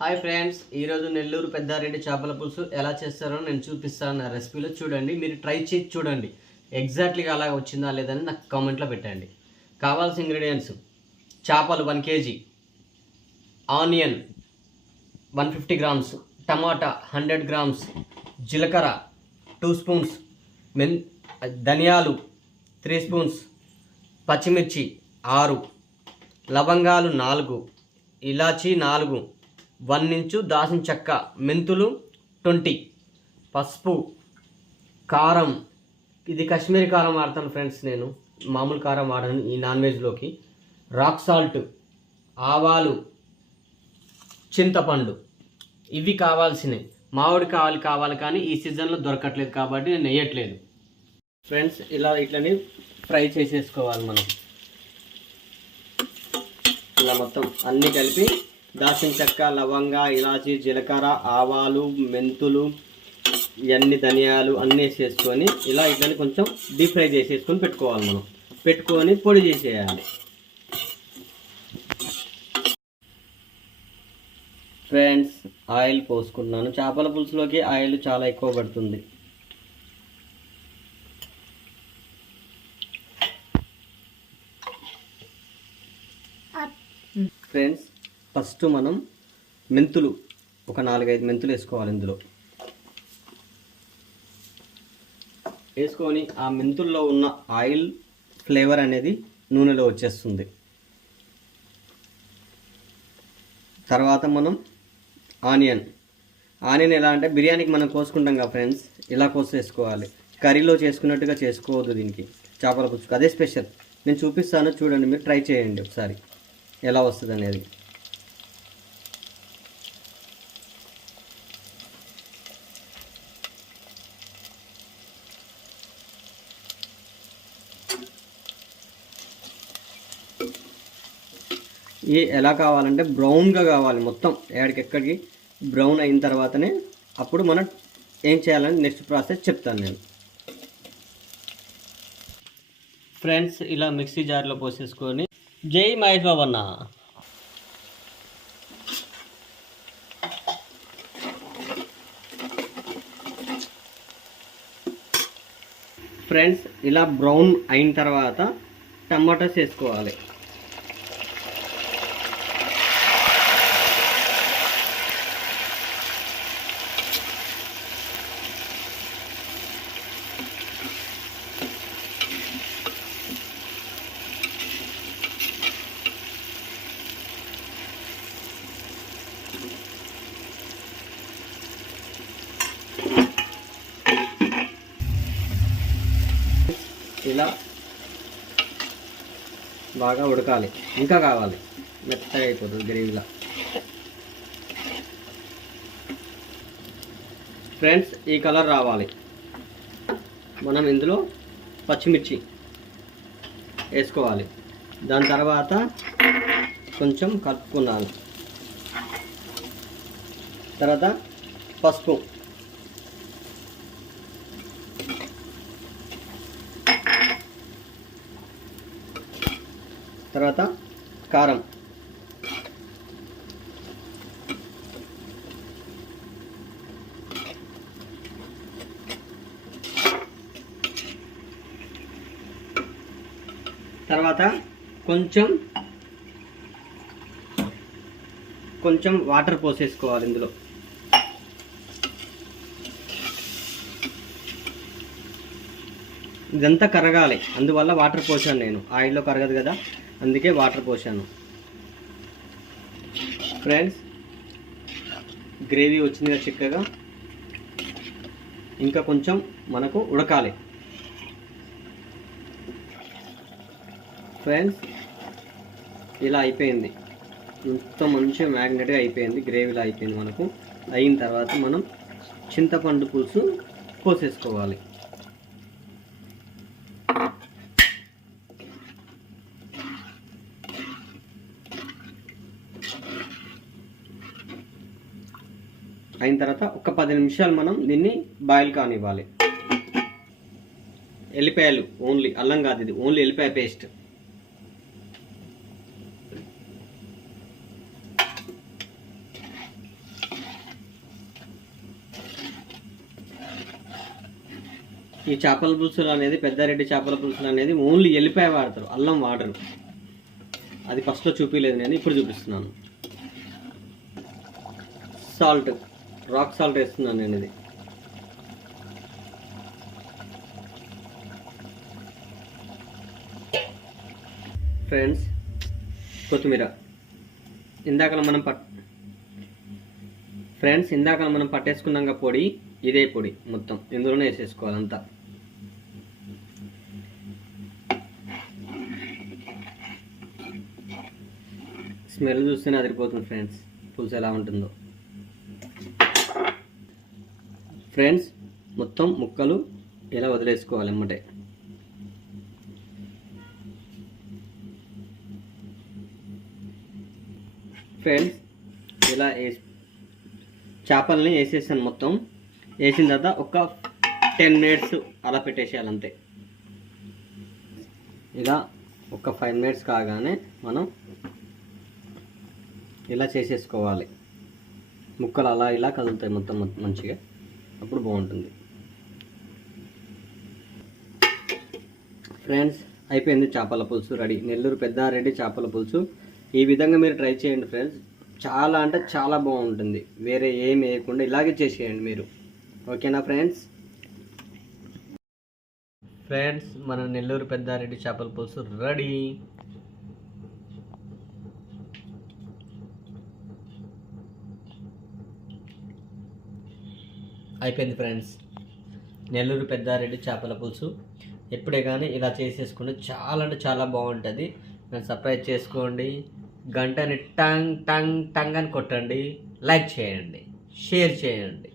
Hi friends, ఈరోజు నెల్లూరు పెద్దారెడ్డి చేపల పులుసు ఎలా చేస్తారో నేను చూపిస్తాను నా రెసిపీలో. చూడండి, మీరు ట్రై చేసి చూడండి ఎగ్జాక్ట్లీగా అలా వచ్చిందా లేదని నాకు కామెంట్లో పెట్టండి. కావాల్సిన ఇంగ్రీడియంట్స్: చేపలు 1 kg, ఆనియన్ 150 grams, టమాటా 100 grams, జీలకర్ర 2 spoons, ధనియాలు 3 spoons, పచ్చిమిర్చి 6, లవంగాలు 4, ఇలాచీ 4, 1 ఇంచు దాల్చిన చెక్క, మెంతులు 20, పసుపు, కారం, ఇది కాశ్మీరీ కారం వాడతాను ఫ్రెండ్స్, నేను మామూలు కారం వాడను ఈ నాన్ వెజ్లోకి, రాక్ సాల్ట్, ఆవాలు, చింతపండు, ఇవి కావాల్సినవి. మామిడి కావాలి కానీ ఈ సీజన్లో దొరకట్లేదు కాబట్టి నేను వేయట్లేదు ఫ్రెండ్స్. ఇట్లని ఫ్రై చేసేసుకోవాలి మనం. ఇలా మొత్తం అన్నీ కలిపి దాల్చిన చెక్క, లవంగ, ఇలాచీ, జీలకర్ర, ఆవాలు, మెంతులు, ఇవన్నీ ధనియాలు అన్నీ వేసేసుకొని ఇట్లని కొంచెం డీప్ ఫ్రై చేసేసుకొని పెట్టుకోవాలి. మనం పెట్టుకొని పొడి చేసేయాలి ఫ్రెండ్స్. ఆయిల్ పోసుకుంటున్నాను. చేపల పులుసులోకి ఆయిల్ చాలా ఎక్కువ పడుతుంది. ఫ్రెండ్స్, ఫస్ట్ మనం మెంతులు ఒక 4-5 మెంతులు వేసుకోవాలి. ఇందులో వేసుకొని ఆ మెంతుల్లో ఉన్న ఆయిల్ ఫ్లేవర్ అనేది నూనెలో వచ్చేస్తుంది. తర్వాత మనం ఆనియన్ ఎలా అంటే బిర్యానీకి మనం కోసుకుంటాం కదా ఫ్రెండ్స్, ఇలా కోసేసుకోవాలి. కర్రీలో చేసుకున్నట్టుగా చేసుకోవద్దు. దీనికి చేపల పులుసుకు అదే స్పెషల్. నేను చూపిస్తాను, చూడండి, మీరు ట్రై చేయండి ఒకసారి ఎలా వస్తుంది అనేది. ఇది ఎలా కావాలంటే బ్రౌన్గా కావాలి మొత్తం, ఎక్కడికి బ్రౌన్ అయిన తర్వాతనే అప్పుడు మనం ఏం చేయాలని నెక్స్ట్ ప్రాసెస్ చెప్తాను నేను ఫ్రెండ్స్. ఇలా మిక్సీ జార్లో పోసేసుకొని జై మహేష్ బాబు అన్న. ఫ్రెండ్స్, ఇలా బ్రౌన్ అయిన తర్వాత టమాటాస్ వేసుకోవాలి. ఇలా బాగా ఉడకాలి, ఇంకా కావాలి, మెత్తగా అయిపోతుంది గ్రేవీలా. ఫ్రెండ్స్, ఈ కలర్ రావాలి. మనం ఇందులో పచ్చిమిర్చి వేసుకోవాలి. దాని తర్వాత కొంచెం కలుపుకున్నాను. తర్వాత పసుపు, తర్వాత కారం, తర్వాత కొంచెం వాటర్ పోసేసుకోవాలి ఇందులో. ఇదంతా కరగాలి, అందువల్ల వాటర్ పోసాను నేను. ఆయిల్లో కరగదు కదా, అందుకే వాటర్ పోసాను. ఫ్రెండ్స్, గ్రేవీ వచ్చిందిగా చిక్కగా, ఇంకా కొంచెం మనకు ఉడకాలి. ఫ్రెండ్స్, ఇలా అయిపోయింది, మొత్తం మంచిగా మ్యాగ్నెట్గా అయిపోయింది, గ్రేవీలా అయిపోయింది. మనకు అయిన తర్వాత మనం చింతపండు పులుసు పోసేసుకోవాలి. అయిన తర్వాత ఒక 10 నిమిషాలు మనం దీన్ని బాయిల్ కానివ్వాలి. ఎల్లిపాయలు ఓన్లీ, అల్లం కాదు, ఇది ఓన్లీ ఎల్లిపాయ పేస్ట్. ఈ చేపల పులుసులు అనేది పెద్దారెడ్డి చేపల పులుసులు అనేది ఓన్లీ ఎల్లిపాయ వాడతారు, అల్లం వాడరు. అది ఫస్ట్లో చూపించలేదు, నేను ఇప్పుడు చూపిస్తున్నాను. సాల్ట్, రాక్ సాల్ట్ వేస్తున్నాను నేను. ఇది ఫ్రెండ్స్ కొత్తిమీర, ఇందాక మనం పట్టేసుకున్నాక పొడి, ఇదే పొడి మొత్తం ఇందులోనే వేసేసుకోవాలి అంతా. స్మెల్ చూస్తేనే అదిరిపోతుంది ఫ్రెండ్స్ పులుసు ఎలా ఉంటుందో. ఫ్రెండ్స్ మొత్తం ముక్కలు ఇలా వదిలేసుకోవాలి ఎమ్మటే. ఫ్రెండ్స్ ఇలా చేపల్ని వేసేసాను మొత్తం. వేసిన తర్వాత ఒక 10 మినిట్స్ అలా పెట్టేసేయాలి అంతే. ఇలా ఒక 5 మినిట్స్ కాగానే మనం ఇలా చేసేసుకోవాలి. ముక్కలు అలా ఇలా కదులుతాయి మొత్తం మంచిగా, అప్పుడు బాగుంటుంది. ఫ్రెండ్స్ అయిపోయింది చేపల పులుసు రెడీ. నెల్లూరు పెద్దారెడ్డి చేపల పులుసు ఈ విధంగా మీరు ట్రై చేయండి ఫ్రెండ్స్. చాలా అంటే చాలా బాగుంటుంది. వేరే ఏం వేయకుండా ఇలాగే చేసేయండి మీరు. ఓకేనా ఫ్రెండ్స్? ఫ్రెండ్స్ మన నెల్లూరు పెద్దారెడ్డి చేపల పులుసు రెడీ. అయిపోయింది ఫ్రెండ్స్ నెల్లూరు పెద్దారెడ్డి చేపల పులుసు. ఎప్పుడే కానీ ఇలా చేసేసుకుంటే చాలా అంటే చాలా బాగుంటుంది. నన్ను సబ్స్క్రైబ్ చేసుకోండి, గంటని టంగ్ టంగ్ టంగ్ అని కొట్టండి, లైక్ చేయండి, షేర్ చేయండి.